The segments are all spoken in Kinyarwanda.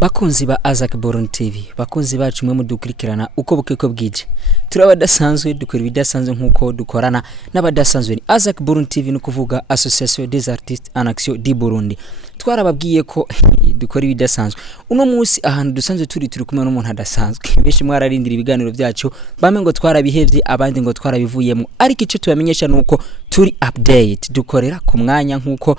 Bakunzi ba Azak Born TV, bakunzi bacu mwe mudukurikirana uko bukeko bwije. Turabadasanzwe dukora ibidasanzwe nkuko dukorana n'abadasanzwe. Ni Azak Born TV no kuvuga Association des Artistes en Action du Burundi. Twarababwiye ko dukora ibidasanzwe. Uno munsi ahantu dusanzwe turi kumwe n'umuntu adasanzwe. Benshi mwararindira ibiganiro byacu, bamwe ngo twarabihevye abandi ngo twarabivuyemo. Ariko icyo tubamenyesha nuko turi update, dukorera ku mwanya nkuko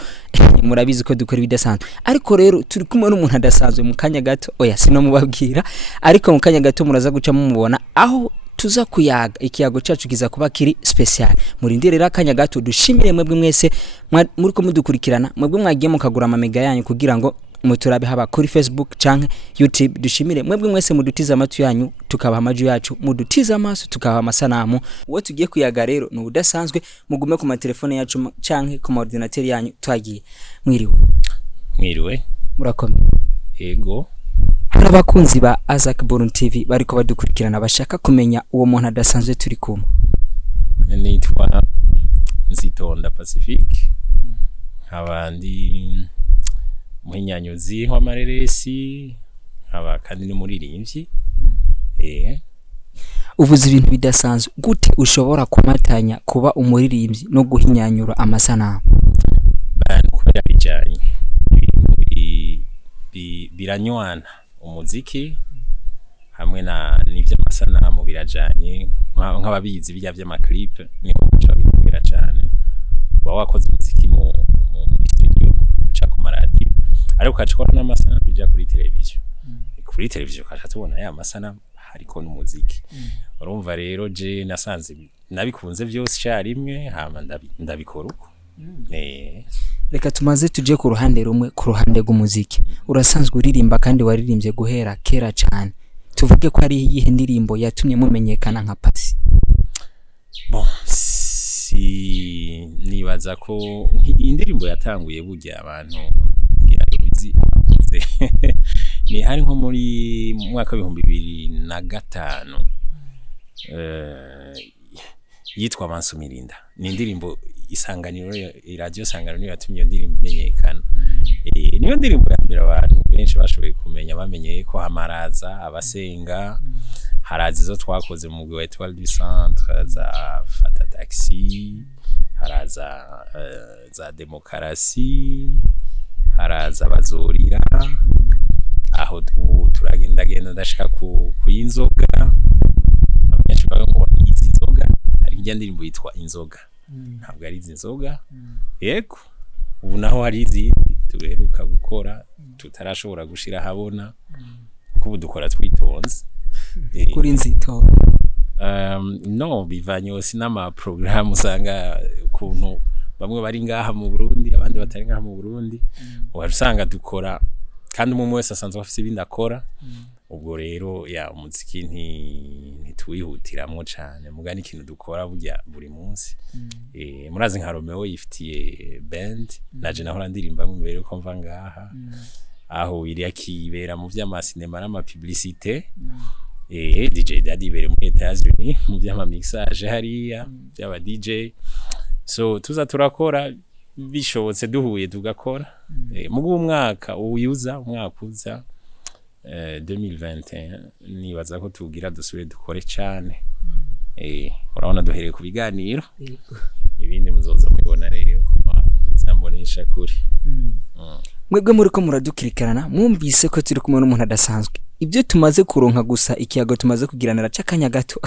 murabizi ko dukora ibidasanzwe. Ariko rero turi kumwe n'umuntu adasanzwe mu kanya gato, oya sino mubabwira, ariko mu kanya gato muraza guca mumubona aho tuza kuyaga ikiyago cyacu kiza kuba kiri special. Murindirira akanya gato dushimire mwebwe mwese muri ko mudukurikirana, mwebwe mwagiye mukagura amamega yanyu kugira ngo muturabe haba kuri Facebook canke YouTube. Dushimire mwebwe mwese mudutiza amatu yanyu, tukabaha amaju yacu, mudutiza amaso tukabaha amasanamu. Uwo tugiye kuyaga rero no udasanzwe, mugume ku matelefone yacu canke ku ordinateur yanyu twagiye. Mwiriwe murakomeye. Ego abakunzi ba Azak Born TV bariko badukurikirana bashaka kumenya uwo muntu adasanzwe turi kumwe. Nitwa Nzitonda Pacifique, abandi muhinyanyuzi w'amareresi, aba kandi n'umuririmbyi. Uvuze ibintu bidasanzwe gute ushobora kumatanya kuba umuririmbyi no guhinyanyura amasanamu? Kubera bijanye biranywana umuziki hamwe n'ivy'amasanamu birajanye, nk'ababizi bijya by'amaclip niho cyo bitugera cyane. Wakoze umuziki mu studio uca ku maradi, ariko ukacikora n'amasanamu bija kuri televiziyo. Kuri televiziyo kacha tubona ya masanamu hariko n'umuziki. Urumva rero je nasanze nabikunze byose cyarimwe, hama ndabikora uko. Reka tumaze tuje ku ruhande rumwe, ku ruhande rw'umuziki. Urasanzwe uririmba kandi waririmbye guhera kera cyane. Tuvuge ko ari iyihe ndirimbo yatumye mumenyekana nka Pasi? Bon, nibaza ko indirimbo yatanguye burya abantu ngira bizi ni hari nko muri mwaka 2005 yitwa Mansumirinda. Ni indirimbo Isanganiro, radio Isanganiro yatumye iyo ndirimbo imenyekana. Niyo ndirimbo ya mbere abantu benshi bashoboye kumenya, bamenyeye ko hamaraza abasenga, harazi zo twakoze mu mugwi wa Etoile du Centre, za Fata Taxi, haraza za Demokarasi, haraza bazorira, aho turagenda ndashika ku inzoga. Abanyacu bawe ngo izi inzoga, ari ijya ndirimbo yitwa Inzoga. Ntabwo ari izi inzoga. Yego ubu naho hari izindi tuberuka gukora tutarashobora gushira habona, kubu dukora twitonze kuri Nzito. No bivanye osi n'ama program usanga ukuntu bamwe bari ngaha mu Burundi abandi batari ngaha mu Burundi, warusanga dukora kandi umwe wese asanzwe afite ibindi akora. Ubwo rero ya umuziki ntitwihutiramwo cyane, mugani ikintu dukora burya buri munsi. Murazi nka Romeo yifitiye band, naje naho ndirimba mu mbere ko mva ngaha, aho iri akibera mu vy'amasinema n'ama publicité. DJ Daddy bere muri Etats-Unis mu vy'ama mixage hariya by'aba DJ. So tuza turakora bishobotse duhuye tugakora. Mugu umwaka uyuza umwaka uza 2021 nibaza ko tugira dusubire dukore cyane. Urabona duhereye ku biganiro, ibindi muzoza mubibona rero zambonesha kuri. Mwebwe muri ko muradukirikirana mwumvise ko turi kumwe n'umuntu adasanzwe. Ibyo tumaze kuronka gusa ikiyago tumaze kugiranira cakanya gato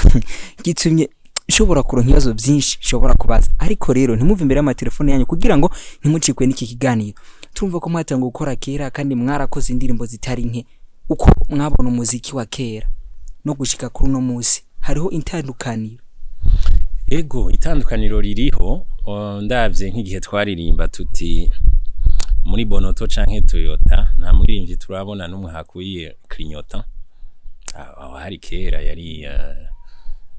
gitumye shobora kuronka ibibazo byinshi shobora kubaza. Ariko rero ntimuve imbere y'amatelefone yanyu kugira ngo ntimucikwe n'iki kiganiro. Turumva ko mwatanga gukora kera kandi mwarakoze indirimbo zitari nke. Uko mwabona umuziki wa kera no gushika kuri no munsi hariho itandukaniro? Ego itandukaniro ririho. Ndavye nk'igihe twaririmba tuti muri Bonoto canke Toyota, nta muririmbyi turabona n'umwe hakuye Clignota. Aho hari kera yari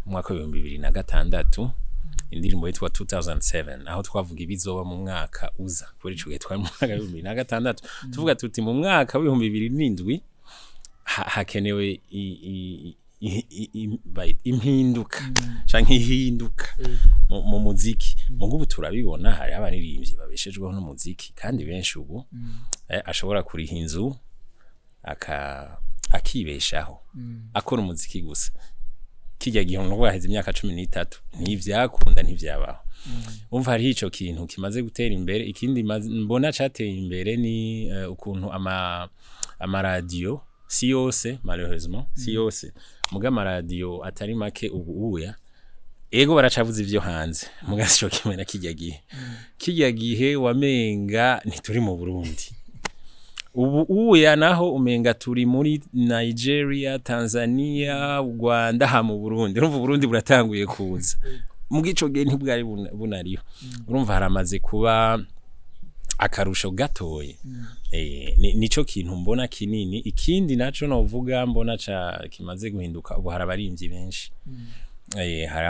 mwaka 2006 indirimbo yitwa 2007, aho twavuga ibizoba mu mwaka uza. Kuri ico gihe twari mu mwaka 2006 tuvuga tuti mu mwaka 2007 hakenewe impinduka canke ihinduka mu muziki. Mugubu turabibona hari abaniririmbyi babeshejweho n'umuziki kandi benshi ubu ashobora kuriha inzu akibeshaho akora umuziki gusa kijya gihe ngo haheze imyaka 13 ntivyakunda ntivyabaho umva hari ico kintu kimaze gutera imbere ikindi mbona cateye imbere ni ukuntu ama-radio si yose malheureusement si yose muga ama-radio atari make ubuya ego baracavuze ivyo hanze muga sico kimwe na kijya gihe wamenga ntituri mu Burundi ubuya naho umenga turi muri Nigeria Tanzania Rwanda ha mu Burundi urumva Burundi buratanguye kuza mugico gihe ntibwari bunariyo urumva haramaze kuba akarusho gatoye nico kintu mbona kinini ikindi naco novuga mbona ca kimaze guhinduka ubu harabarimvyi benshi hari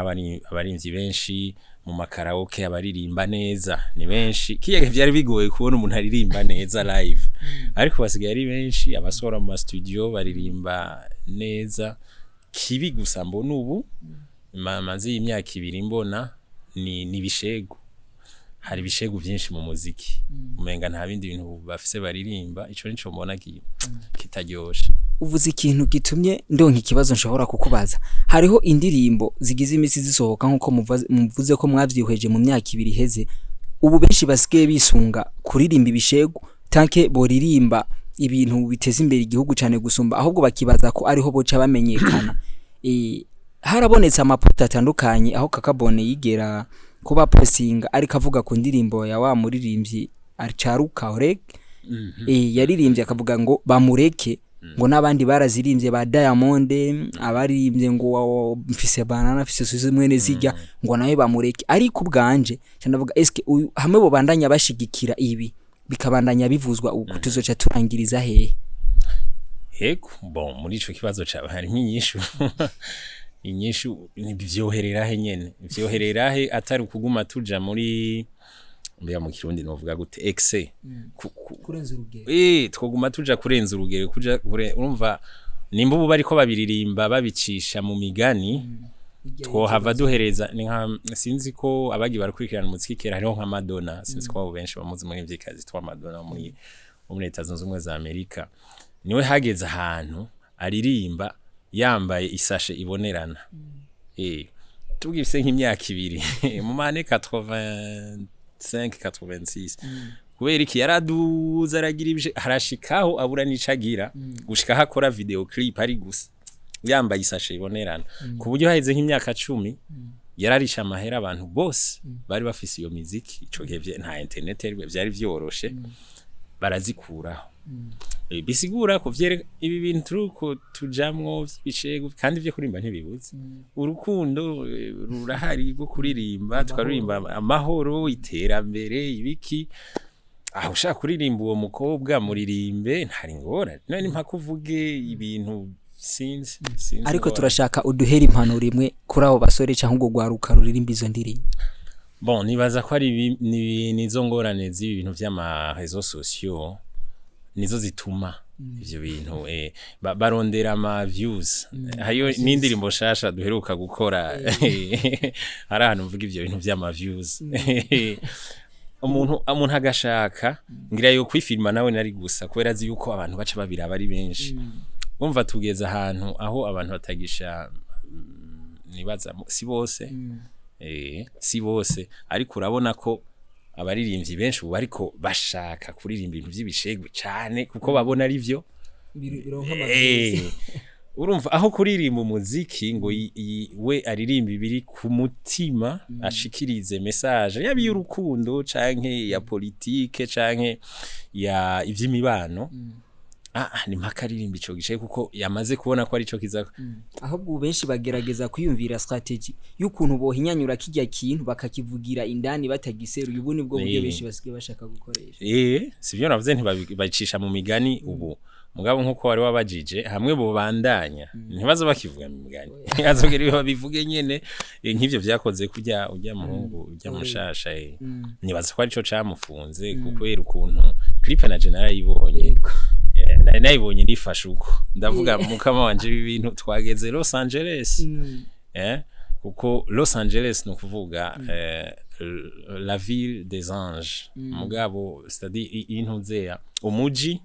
abarimvyi benshi mu makaraoke abaririmba neza ni benshi kiyaga vyari bigoye kubona umuntu aririmba neza live ariko basigaye ari benshi abasora mu studio baririmba neza kibi gusa mbona ubu maze y'imyaka 2 mbona ni bishego hari bishego byinshi mu muziki umenga nta bindi bintu bafise baririmba ico nico mbona kitaryoshe uvuze ikintu gitumye ndonka ikibazo nshobora kukubaza hariho indirimbo zigize imisi zisohoka nkuko muvuze ko mwavyihweje mu myaka 2 heze ubu benshi basigaye bisunga kuririmba ibishego tanke boririmba ibintu biteza imbere igihugu cyane gusumba ahubwo bakibaza ko ariho boca bamenyekana harabonetse amapoto atandukanye aho kakabone yigera kuba postinga ariko avuga ku ndirimbo ya wa muririmbyi Archaruka Oreg yaririmbye akavuga ngo bamureke ngo nabandi barazirimbye ba Diamond abaririmbye ngo mfise banana mfise suzi mwene zijya ngo nawe bamureke ariko ubwanje cyandavuga eske hamwe bo bandanya bashigikira ibi bikabandanya bivuzwa uko tuzoca turangiriza hehe Ego bon muri ico kibazo cyawe hari nk'inyishu inyishu nivyohererahe nyene vyohererahe atari ukuguma tuja muri mbya mu Kirundi novuga gute excès kurenza urugero twoguma tuja kurenza urugero kuja urumva nimba ubu bariko babiririmba babicisha mu migani twohava duhereza ni nka sinzi ko abagi barakurikirana umuziki kera hariho nka Madonna sinzi ko abo benshi bamuzi muri vyikazi twa Madonna muri Leta Zunze Ubumwe za Amerika niwe hageze ahantu aririmba yambaye isashe ibonerana tugifise nk'imyaka 2 mu mane 85 86 kubera iki yaraduza aragira ibije harashikaho abura nicagira gushika hakora video clip ari gusa yambaye isashe ibonerana ku buryo haheze nk'imyaka 10 yararisha amahera abantu bose bari bafise iyo muziki ico gihe nta internet byari vyoroshe barazikuraho bisigura ko ibi bintu ko tujamwo bicego kandi byo kurimba ntibibuze urukundo rurahari rwo kuririmba tukaririmba amahoro iterambere ibiki aho ushaka kuririmba uwo mukobwa muririmbe ntari ngora none mpaka uvuge ibintu sinzi ariko turashaka uduhera impanuro imwe kuri abo basore cyangwa gwaruka ruririmba izo ndirimbo bon nibaza ko ari nizo ngorane z'ibintu vy'ama réseaux sociaux nizo zituma ivyo bintu barondera ama views hayo n'indirimbo shasha duheruka gukora hari ahantu mvuga ivyo bintu vy'ama views umuntu agashaka ngira yo kwifilma nawe nari gusa kubera azi yuko abantu baca babiraba ari benshi umva tugeza ahantu aho abantu batagisha nibaza si bose si bose ariko urabona ko abaririmbyi benshi ubu ariko bashaka kuririmba ibintu by'ibishego cyane kuko babona ari byo urumva aho kuririmba umuziki ngo we aririmba ibiri ku mutima ashikirize message yabi y'urukundo canke ya politique canke ya ivy'imibano ni makaririmba ico gice kuko yamaze kubona ko ari cyo kiza ahubwo benshi bagerageza kwiyumvira strategy y'ukuntu bohinyanyura kijya kintu bakakivugira indani batagiseruye ubu nibwo buryo benshi basigaye bashaka gukoresha sivyo navuze ntibacisha mu migani ubu mugabo nkuko wari wabajije hamwe bo bandanya ntibazo bakivuga mu migani azogera bivuge nyene nk'ivyo vyakoze kujya ujya muhungu ujya mushasha nibaza ko ari cyo camufunze kuko yera ukuntu clip na general yibonye nayibonye ndifasha uko ndavuga mukama wanje ibintu twageze Los Angeles kuko Los Angeles no kuvuga la ville des anges mugabo c'est-à-dire intuzeya umuji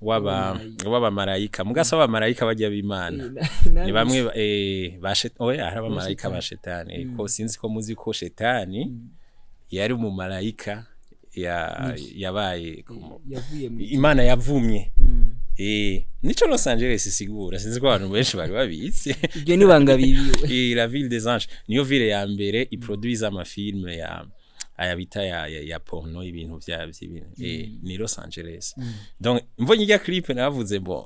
waba marayika mugasa waba marayika bajya b'Imana ni bamwe oya hari abamarayika ba shetani ko sinzi ko muzi ko shetani yari mu marayika yabaye Imana yavumye nico Los Angeles sigura sinzi ko abantu benshi bari babizi ibyo ni banga bibiwe la ville des anges niyo ville ya mbere iproduise amafilme aya bita ya porno ibintu ni Los Angeles donc mbonye ya clip navuze bon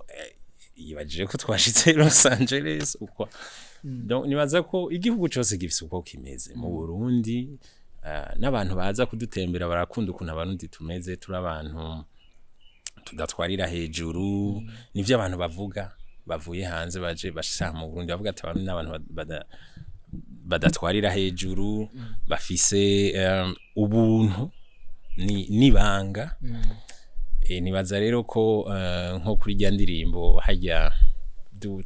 yibajije ko twashitse Los Angeles uko donc nibaza ko igihugu cyose gifise uko kimeze mu Burundi n'abantu baza kudutembera barakunda ukuntu abantu tumeze turi abantu tudatwarira hejuru nivyo abantu bavuga bavuye hanze baje bashaka mu Burundi bavuga ati abantu n'abantu badatwarira hejuru bafise ubuntu nibanga nibaza rero ko nko kuri rya ndirimbo hajya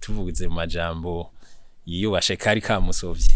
tuvugize mu majambo yiyubashe kari kamusovye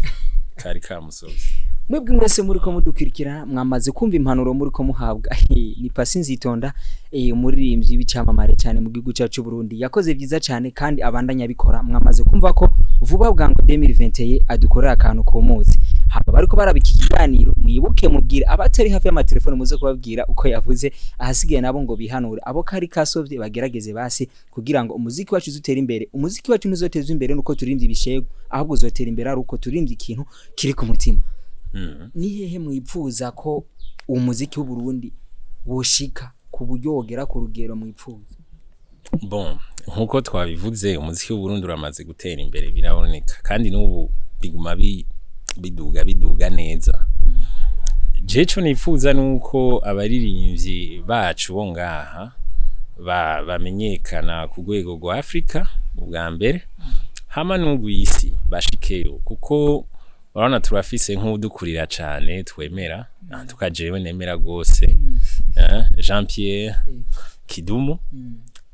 mwebwe mwese muri ko mudukurikira mwamaze kumva impanuro muri ko muhabwa ni Pasi Nzitonda umuririmbyi w'icamamare cyane mu gihugu cyacu Burundi yakoze byiza cyane kandi abandanya bikora mwamaze kumva ko vuba bwango 2021 adukorera akantu ko muzi haba bariko barabiki kiganiro mwibuke mubwira abatari hafi y'amatelefone muze kubabwira uko yavuze ahasigaye nabo ngo bihanure abo kari kasovye bagerageze basi kugira ngo umuziki wacu uzutera imbere umuziki wacu nuzoteza imbere nuko turimbye ibishego ahubwo uzotera imbere ari uko turimbye ikintu kiri ku mutima ni hehe mwipfuza ko umuziki w'u Burundi woshika ku buryo wogera ku rugero mwipfuza bon nkuko twabivuze umuziki w'u Burundi uramaze gutera imbere biraboneka kandi n'ubu biguma biduga neza jeco nifuza nuko abaririmbyi bacu bo ngaha bamenyekana ku rwego rwa Afrika ubwa mbere hama n'ugwisi bashikeyo kuko urabona turafise nk'udukurira cyane twemera tukajewe nemera gose Jean Pierre Kidumu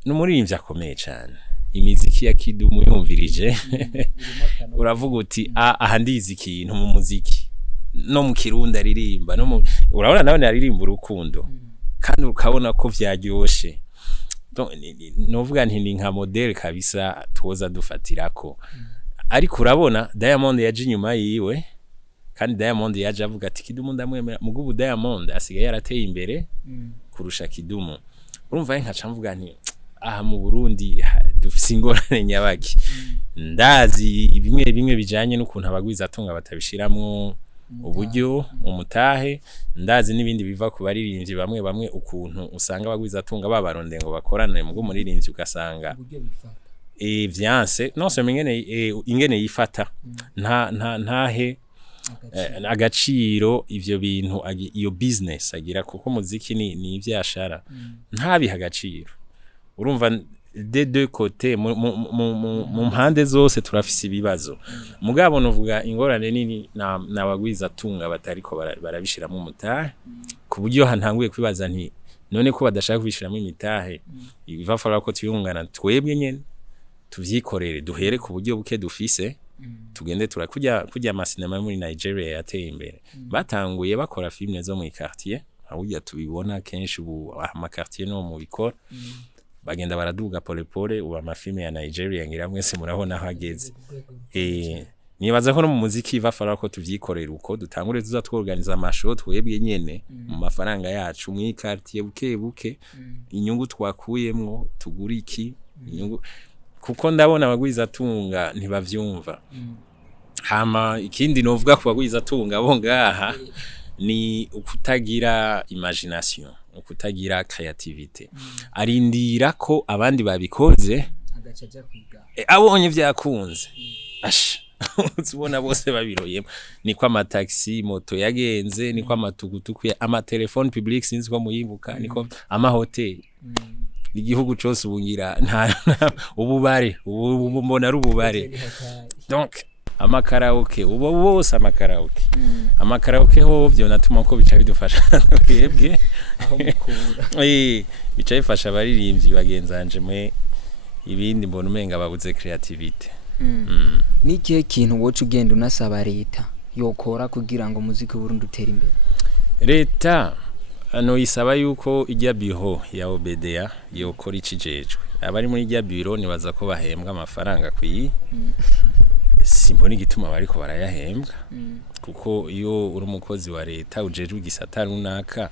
n'umuririmbyi akomeye cyane imiziki ya Kidumu yumvirije uravuga uti aha ndizi ikintu mu muziki no mu Kirundi aririmba urabona nawe aririmba urukundo kandi ukabona ko vyaryoshe novuga nti ni nka model kabisa tuza dufatirako ariko urabona Diamond yaje inyuma yiwe kandi Diamond yaje avuga ati Kidumu ndamwemera mugubu Diamond asigaye yarateye imbere kurusha Kidumu urumva nka camvuga nti aha mu Burundi dufise ingorane nyabaki ndazi bimwe bijanye n'ukuntu abagwiza atunga batabishiramwo uburyo umutahe ndazi n'ibindi biva ku baririmbyi bamwe ukuntu usanga abagwiza atunga babaronde ngo bakorane mu muririmbyi ugasanga vyanse non se ingene yifata ntahe agaciro ivyo bintu iyo business agira kuko muziki ni ivyashara ntabiha agaciro urumva de deux côtés mu mpande zose turafise ibibazo mugabo novuga ingorane nini nabagwiza atunga batariko barabishiramo umutahe ku buryo hantanguye kwibaza nti none ko badashaka kubishiramo imitahe bivafara ko tuyungana twebwe nyene tuvyikorere duhere ku buryo buke dufise tugende turakujya amasinema muri Nigeria yateye imbere batanguye bakora filme zo mu quartier ahujya tubibona kenshi ubu ama quartier no mu bikora bagenda baraduga pole ubu amafilme ya Nigeria ngira mwese murabona aho ageze nibaza ko no mu muziki bafara ko tuvyikorera uko dutangure tuza tworganiza amashow twebwe nyene mu mafaranga yacu mu quartier buke inyungu twakuyemwo tugura iki inyungu kuko ndabona abagwiza atunga ntibavyumva hama ikindi novuga ku bagwiza atunga bo ngaha ni ukutagira imagination ukutagira creativity arindira ko abandi babikoze agacaja kwiga abonye vyakunze uzibona bose babiroyemo niko amataxi moto yagenze niko amatugutuku amatelefone public sinzi ko muyibuka niko amahoteli igihugu cyose ubungira nta ububare ubu mbona ari ububare donc amakaraoke ubo bose amakaraoke ho byo natuma ko bica bidufasha twebwe bica bifasha abaririmbyi bagenzanje mwe ibindi mbona umenga babuze creativity n'ikihe kintu wocu ugenda unasaba leta yokora kugira ngo muziki w'Uburundi utere imbere leta ano isaba yuko ijya biho ya obedea yokora ikijejwe abari muri ijya biro nibaza ko bahembwa amafaranga kwiyi simbona igituma bariko barayahembwa kuko iyo uri umukozi wa leta ujejwe igisata runaka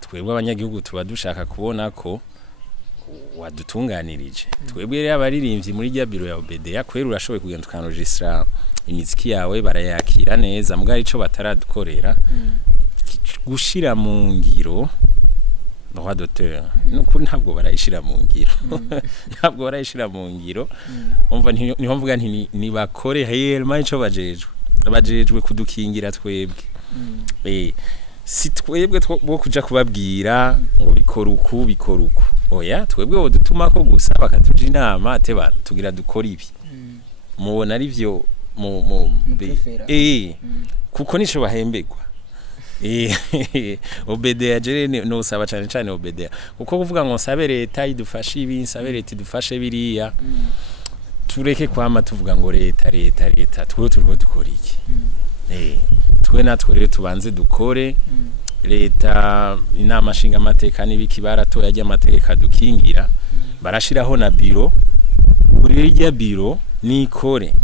twebwe abanyagihugu tuba dushaka kubona ko wadutunganirije twebwe rero abaririmbyi muri ijya biro ya obedea kwera urashoboye kugenda ukanregistra imiziki yawe barayakira neza mugari ico bataradukorera gushira mu ngiro droit d'auteur nuko ntabwo barayishira mu ngiro ntabwo barayishira mu ngiro umva niho mvuga nti ni bakore réellement ico bajejwe kudukingira twebwe si twebwe bo kuja kubabwira ngo bikora uku oya twebwe bo dutuma ko gusa bakatuja inama ateba tugira dukora ibi mubona ari vyo kuko nico bahembegwa obedea jere no saba cyane obedea kuko kuvuga ngo sabe leta idufashe ibi sabe leta idufashe biriya tureke kwama tuvuga ngo leta twe turiko dukora iki twe natwe rero tubanze dukore leta inama nshinga amateka n'ibiki baratoya ajya amategeko dukingira barashiraho na biro uri rya biro nikore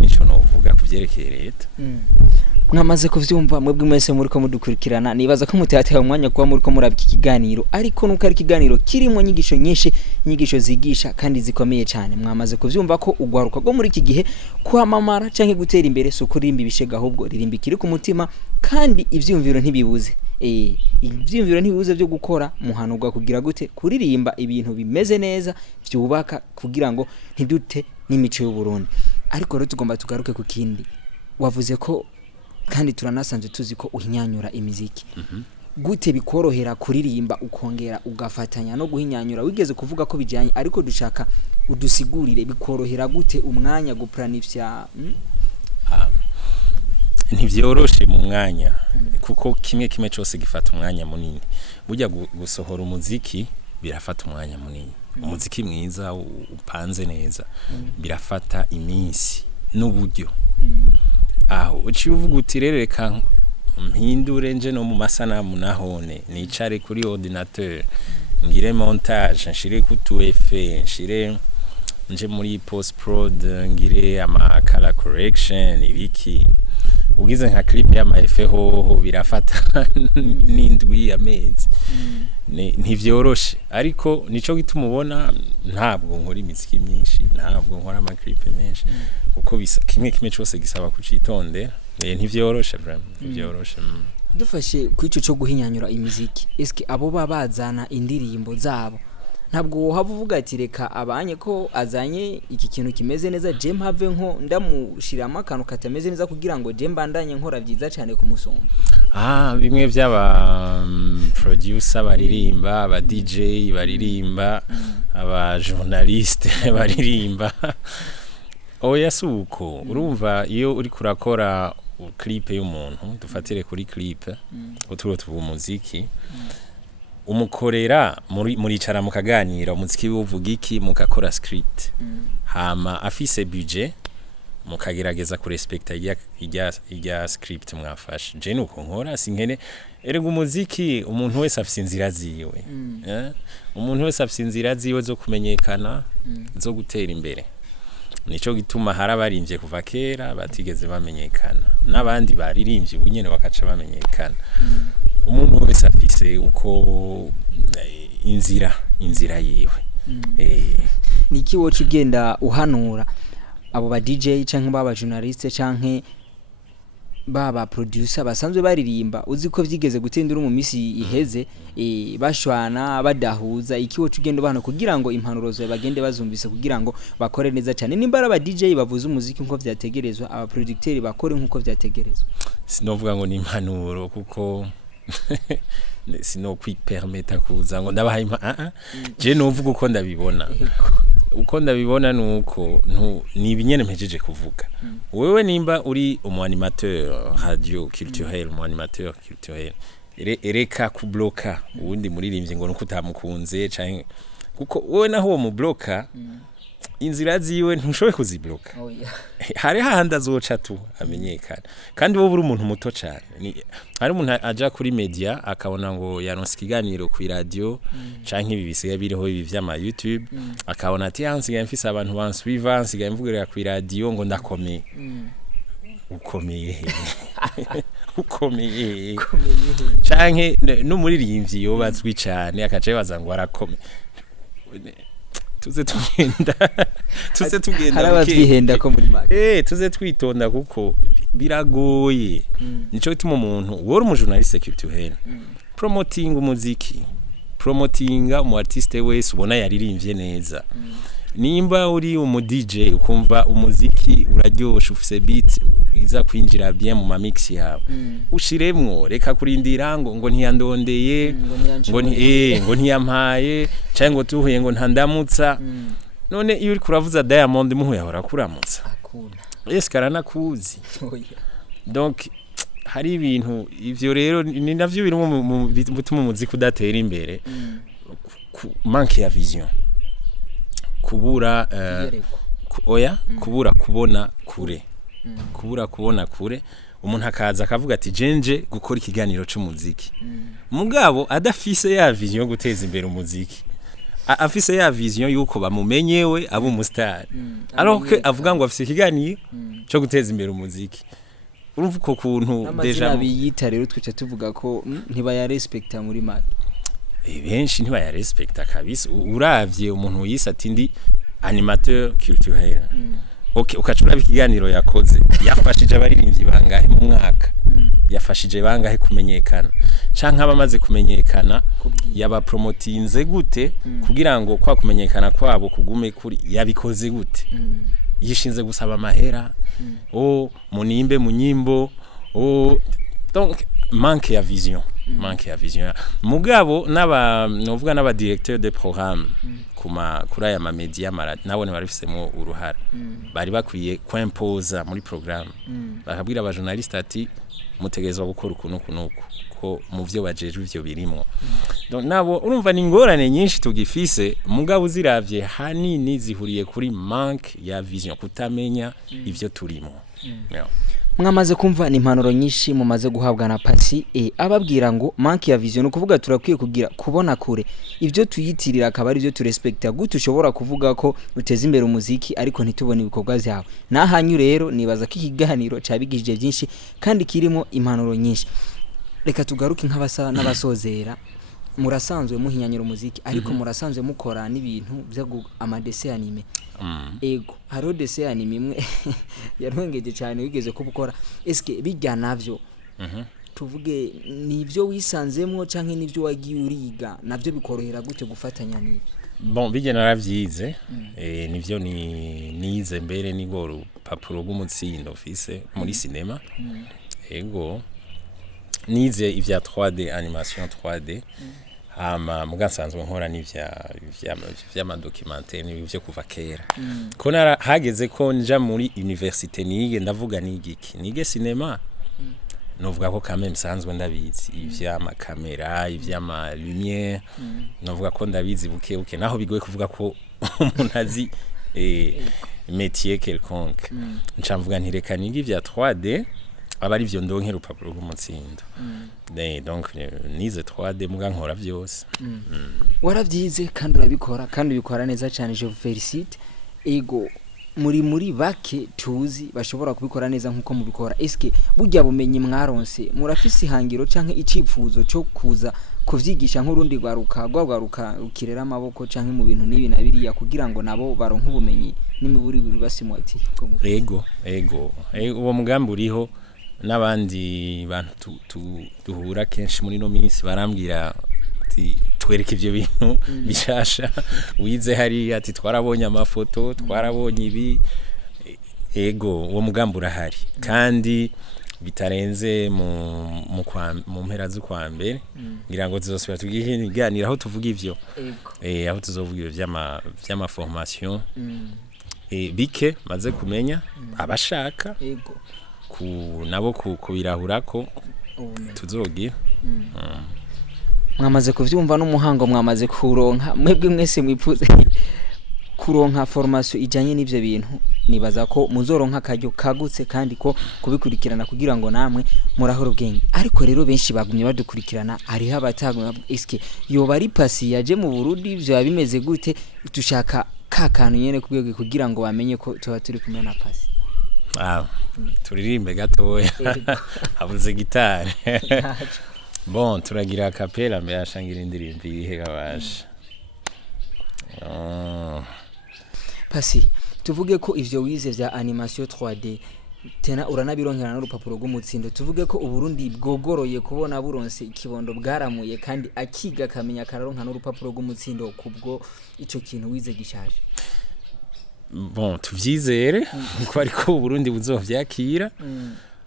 nico novuga kuvyerekeye leta mwamaze kuvyumva mwebwe mwese muri ko mudukurikirana nibaza ko mutatewe umwanya kuba muri ko murabika ikiganiro ariko nuko ari ikiganiro kirimo nyigisho nyinshi nyigisho zigisha kandi zikomeye cyane mwamaze kuvyumva ko ugwaruka go muri iki gihe kwamamara canke gutera imbere sukurimba ibishega ahubwo ririmbikire ku mutima kandi ivyumviro ntibibuze ivyumviro ntibibuze byo gukora muhanurwa kugira gute kuririmba ibintu bimeze neza byubaka kugira ngo ntidute n'imico y'u Burundi ariko rero tugomba tugaruke ku kindi wavuze ko kandi turanasanze tuzi ko uhinyanyura imiziki gute bikorohera kuririmba ukongera ugafatanya no guhinyanyura wigeze kuvuga ko bijanye ariko dushaka udusigurire bikorohera gute umwanya guplanifya ntivyoroshe mu mwanya kuko kimwe cyose gifata umwanya munini burya gusohora umuziki birafata umwanya munini umuziki mwiza upanze neza birafata iminsi n'uburyo aho uci uvuga uti rereka mpindure nje no mu masanamu nahone nicare kuri ordinateur ngire montage nshire ku tu effet nshire nje muri post prod ngire ama color correction ibiki ugize nka clip ya maefe hoho birafata n'indwi amezi ntivyoroshe ariko nico gituma ubona ntabwo nkora imiziki myinshi ntabwo nkora ama clip menshi kuko kimwe cyose gisaba kucitonde ntivyoroshe vraiment ntivyoroshe dufashe kwico cyo guhinyanyura imiziki eske abo babazana indirimbo zabo ntabwo haba uvuga ati reka abanye ko azanye iki kintu kimeze neza je mpave nko ndamushiramo akantu katameze neza kugira ngo je mbandanye nkora byiza cyane kumusomba bimwe by'aba producer baririmba aba DJ baririmba aba journaliste baririmba oya suko urumva iyo uri kurakora clip y'umuntu dufatire kuri clip uturo tuvu muziki umukorera muri cara mukaganira umuziki uvuga iki mukakora script hama afise budget mukagerageza ku respecta ijya script mwafashe je nuko nkora sinkene erega umuziki umuntu wese afise inzira ziwe umuntu wese afise inzira ziwe zo kumenyekana zo gutera imbere nico gituma harabarimvye kuva kera batigeze bamenyekana n'abandi baririmbye ubunyene bakaca bamenyekana umuntu wese afise uko inzira yiwe niki wocu genda uhanura abo ba DJ canke baba journaliste canke baba producer basanzwe baririmba uzi ko vyigeze gutindura mu misi iheze bashwana badahuza iki wocu genda bana kugira ngo impanuro zo bagende bazumvise kugira ngo bakore neza cyane nimbara aba DJ bavuze umuziki nko vyategerezwa aba producteur bakore nkuko vyategerezwa sinovuga ngo ni impanuro kuko sino kwipermeta kuza ngo ndabahaye je novuga uko ndabibona uko ndabibona nuko ni ibinyene mpejeje kuvuga wewe nimba uri umanimateur radio culturel umanimateur culturel ereka ku bloka ubundi muririmbye ngo nuko utamukunze canke kuko wewe naho mu bloka inzira ziwe ntushoboye kuzibloka Oh yeah. hari hahandi azoca tu amenyekana kandi wowe uri umuntu muto cyane hari umuntu aja kuri media akabona ngo yaronse ikiganiro ku radio canke ibi bisigaye biriho ibi vy'ama YouTube akabona ati yansigaye mfise abantu bansuiva nsigaye mvugirira ku radio ngo ndakomeye ukomeye ukomeye canke n'umuririmbyi yobatswi cyane akaje baza ngo arakomeye tuze tugenda harabazihenda ko muri make tuze twitonda kuko biragoye nico gituma umuntu wori mu journaliste culturel promoting umuziki promotinga umu artiste wese ubona yaririmbye neza nimba uri umu DJ ukumva umuziki uraryosha ufise beat iza kwinjira bien mu ma mix yawe ushiremwo reka kurindira ngo ntiyandondeye ngo ntiyampaye cyangwa ngo tuhuye ngo ntandamutsa none iyo uri kuravuza Diamond muhuye ahora kuramutsa yes karana kuzi donc hari ibintu ivyo rero ni navyo biri mu bituma umuziki udatera imbere manque ya vision kubura kubura kubona kure kubura kubona kure umuntu akaza akavuga ati jenje gukora ikiganiro cy'umuziki mugabo adafise ya vision yo guteza imbere umuziki afise ya vision yuko bamumenyewe abo umustar alors que avuga ngo afise ikiganiro cyo guteza imbere umuziki urumva uko kuntu deja biyita rero twica tuvuga ko ntibaya respecta muri make benshi ntibaya respecta kabisa uravye umuntu yise ati ndi animateur culturel okay ukacura ikiganiro yakoze yafashije abaririmbyi bangahe mu mwaka yafashije bangahe kumenyekana canka abamaze kumenyekana yaba promotinze gute kugira ngo kwa kumenyekana kwabo kugume kuri yabikoze gute yishinze gusaba amahera munimbe mu nyimbo donc manque ya vision mugabo novuga n'aba directeur de programme kuri aya ma media nabone barifisemo uruhara bari bakwiye kwimpoza muri programme bakabwira aba journaliste ati mutegezwa gukora ukuntu ko mu byo bajeje ivyo birimo donc nabo urumva ni ngorane nyinshi tugifise mugabo uziravye hanini zihuriye kuri manque ya vision kutamenya ivyo turimo mwamaze kumva ni impanuro nyinshi mumaze guhabwa na Pasi ababwira ngo manque ya vision ukuvuga turakwiye kugira kubona kure ivyo tuyitirira akaba ari byo turespecta gute ushobora kuvuga ko uteza imbere umuziki ariko ntitubone ibikorwa byawe nahanyu rero nibaza ko ikiganiro cabigije byinshi kandi kirimo impanuro nyinshi reka tugaruke nk'abasa n'abasozera murasanzwe muhinyanyira umuziki ariko murasanzwe mukora n'ibintu byo amadese anime ego haro dese anime imwe yarwengeje cyane wigeze kubukora eske bijya navyo tuvuge nivyo wisanzemo canke nivyo wagiye uriga navyo bikorohera gute gufatanya n'ibyo bon bijya naravyize nivyo nize mbere nigoro papuro rw'umutsindo office muri cinema ego nize ivya 3D animation 3D mugasanzwe nkora n'ivya documentaire n'ivyo kuva kera ko hageze ko nja muri université nige ndavuga nige cinema novuga ko quand même sanzwe ndabizi ivya kamera ivya lumière novuga ko ndabizi buke naho bigoye kuvuga ko umuntu azi métier quelconque ncamvuga ntireka nige ivya 3D abari vyo ndonkera urupapuro rw'umutsindo donc nize 3D muga nkora vyose waravyize kandi urabikora kandi ubikora neza cyane je vous félicite ego muri bake tuzi bashobora kubikora neza nkuko mubikora eske burya bumenyi mwaronse murafise ihangiro canke icipfuzo cyo kuza kuvyigisha nk'urundi rwaruka rukirera amaboko canke mu bintu nibi na biriya kugira ngo nabo baronke ubumenyi n'imiburi basimwati ego uwo mugambi uriho n'abandi bantu duhura kenshi muri no minsi barambwira ati twereke ivyo bintu bishasha wize hari ati twarabonye amafoto twarabonye ibi ego uwo mugambi urahari kandi bitarenze mu mpera z'ukwa mbere ngira ngo tuzosubira tugiganira aho tuvuga ivyo aho tuzovuga ivyo vy'ama formation bike maze kumenya abashaka nabo kubirahurako tuzogira mwamaze kuvyumva n'umuhango mwamaze kuronka mwebwe mwese mwipfuze kuronka formation ijanye n'ivyo bintu nibaza ko muzoronka akaryo kagutse kandi ko kubikurikirana kugira ngo namwe murahora ubwenge ariko rero benshi bagumye badukurikirana ari habatagumye eske yoba ari pasi yaje mu Burundi ivyo yabimeze gute dushaka kakantu nyene kubwege kugira ngo bamenye ko tuba turi kumwe na pasi turirimbe gatoya habuze gitari bon turagira capella mbe yashangira indirimbo ihe gabasha pasi tuvuge ko ivyo wize vya animation 3D tena uranabironkera n'urupapuro rw'umutsindo tuvuge ko Uburundi bwogoroye kubona buronse ikibondo bwaramuye kandi akiga kamenya kararonka n'urupapuro rw'umutsindo kubwo ico kintu wize gishaje bon tuvyizere ko ariko Uburundi buzovyakira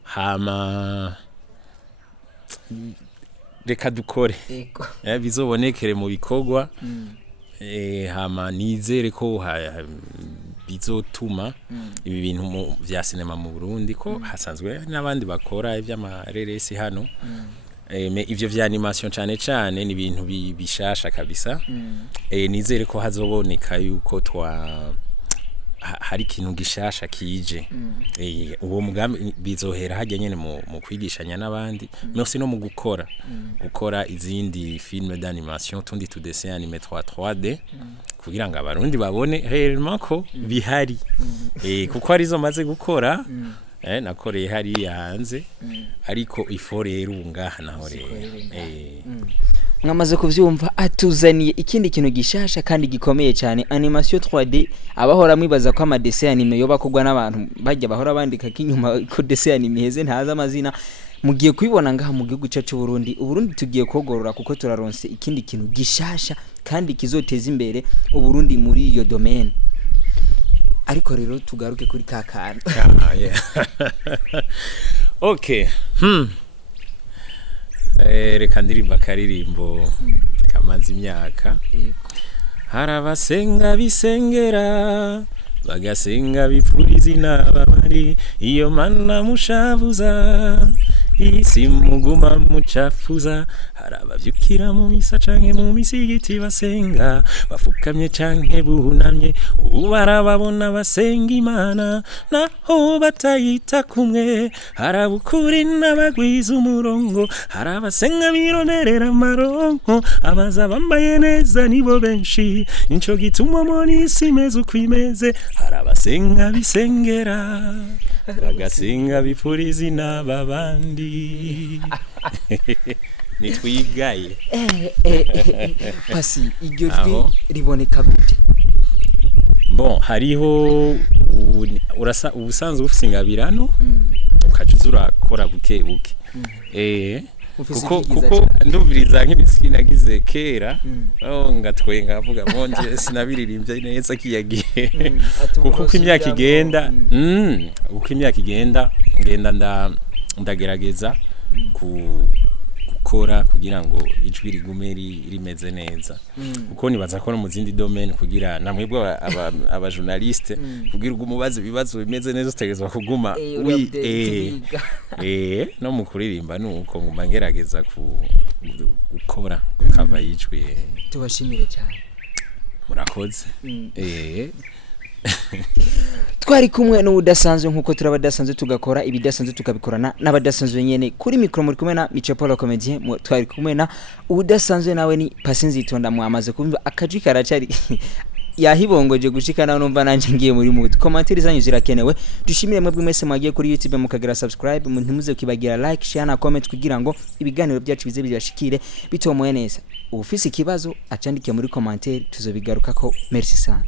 hama reka dukore bizobonekere mu bikogwa hama nizere ko bizotuma ibi bintu vya cinema mu Burundi ko hasanzwe n'abandi bakora ivy'amareresi hano ivyo vya animation cyane ni ibintu bishasha kabisa nizere ko hazoboneka yuko hari ikintu gishasha kije uwo mugambi bizohera hajya nyene mu kwigishanya n'abandi merci no mu gukora izindi films d'animation tundi tu dessin animé 3D kugira ngo abarundi babone réellement ko bihari kuko arizo maze gukora nakoreye hari hanze ariko iforero ngaha naho mwamaze kuvyumva atuzaniye ikindi kintu gishasha kandi gikomeye cyane animation 3D abahora mwibaza ko amadessin anime yo bakogwa n'abantu bajya bahora bandika kinyuma ko dessin anime heze ntaza amazina mugiye kubibona ngaha mu gihugu cyacu Uburundi tugiye kogorora kuko turaronse ikindi kintu gishasha kandi kizoteza imbere Uburundi muri iyo domaine ariko rero tugaruke kuri kakana okay reka ndirimba karirimbo kamaze imyaka harabasenga bisengera bagasenga bipfuriza inabamari iyo mana mushavuza isi muguma mucafuza harabavyukira mu misa canke mu misigiti basenga bafukamye canke bunamye ubarababona basenga imana naho batayita kumwe harabukuri n'abagwiza umurongo harabasenga bironerera amaronko abaza bambaye neza nibo benshi nico gituma muri isi meze ukwimeze harabasenga bisengera bagasenga bipfuriza inababandi nitwigaye pasi iryo jwi riboneka gute bon hariho ubusanzwe ufise ingabirano ukacuza urakora buke kuko ndumviriza nk'imiziki nagize kera ngatwenga avuga monje sinabiririmbye neza kiyagiye kuko imyaka igenda ngenda ndagerageza gukora kugira ngo ijwi rigume rimeze neza kuko nibaza ko no mu zindi domaine kugira namwebwe aba journaliste kugira umubaze bibazo bimeze neza utegezwa kuguma no mu kuririmba nuko nguma ngerageza gukora kava yijwi tubashimire cyane murakoze twari kumwe n'ubudasanzwe nkuko turabadasanzwe tugakora ibidasanzwe tukabikorana n'abadasanzwe nyene kuri micro muri kumwe na Mico Paul Comedien twari kumwe na ubudasanzwe nawe ni Pasinzitonda mwamaze kumva akaji karacari yahibongoje gushikana numva nanje ngiye muri mood commentaire zanyu zirakenewe dushimire mwebwe mwese mwagiye kuri YouTube mukagira subscribe ntimuze kwibagira like share na comment kugira ngo ibiganiro byacu bize bibashikire bitomoye neza ufise ikibazo acandike muri commentaire tuzobigaruka ko merci sana